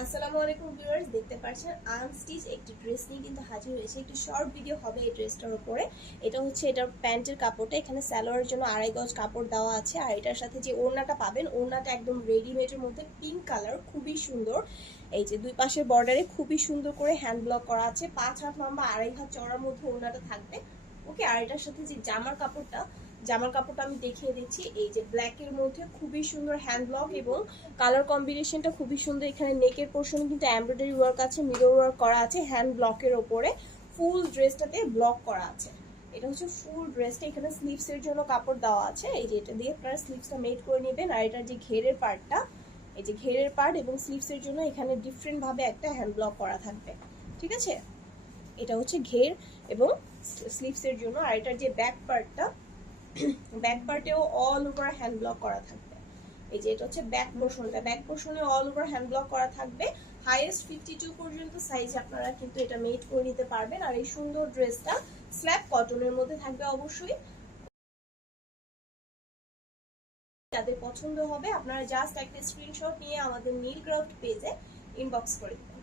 আসসালামু আলাইকুম ভিউয়ার্স, দেখতে পাচ্ছেন আনস্টিচ একটি ড্রেস নিয়ে কিন্তু হাজির হয়েছে। একটু শর্ট ভিডিও হবে এই ড্রেসটার উপরে। এটা হচ্ছে এটার প্যান্টের কাপড়টা, এখানে সালোয়ারের জন্য 2.5 গজ কাপড় দেওয়া আছে। আর এটার সাথে যে ওড়নাটা পাবেন, ওড়নাটা একদম রেডিমেডের মধ্যে পিঙ্ক কালার, খুবই সুন্দর। এই যে দুই পাশের বর্ডারে খুবই সুন্দর করে হ্যান্ড ব্লক করা আছে। 5 হাত লম্বা 2.5 হাত চওড়ার মধ্যে ওড়নাটা থাকবে। ওকে, আর এটার সাথে যে জামার কাপড়টা আমি দেখিয়ে দিচ্ছি। এই যে ব্ল্যাকের মধ্যে খুবই সুন্দর হ্যান্ড ব্লক এবং কালার কম্বিনেশনটা খুবই সুন্দর। এখানে নেকের পোর্শনে কিন্তু এমব্রয়ডারি ওয়ার্ক আছে, মিরর ওয়ার্ক করা আছে হ্যান্ড ব্লকের ওপরে। ফুল ড্রেসটাতে ব্লক করা আছে। এটা হচ্ছে ফুল ড্রেসটা। এখানে স্লিভস এর জন্য কাপড় দেওয়া আছে। এই যে এটা দিয়ে আপনারা স্লিভসটা মেড করে নেবেন। আর এটার যে ঘেরের পার্টটা, এই যে ঘেরের পার্ট এবং স্লিভস এর জন্য এখানে ডিফারেন্ট ভাবে একটা হ্যান্ড ব্লক করা থাকবে। ঠিক আছে, এটা হচ্ছে ঘের এবং স্লিভস এর জন্য। আর এটার যে ব্যাক পার্টটা, ব্যাক পার্টেও অল ওভার হ্যান্ড ব্লক করা থাকবে। এই যে এটা হচ্ছে ব্যাক পোর্শনটা, ব্যাক পোর্শনে অল ওভার হ্যান্ড ব্লক করা থাকবে। হাইয়েস্ট 52 পর্যন্ত সাইজ আপনারা কিন্তু এটা মেড করে নিতে পারবেন। আর এই সুন্দর ড্রেসটা স্ল্যাব কটনের মধ্যে থাকবে অবশ্যই। যাদের পছন্দ হবে আপনারা জাস্ট একটা স্ক্রিনশট নিয়ে আমাদের নীল ক্রাফট পেজে ইনবক্স করে দিবেন।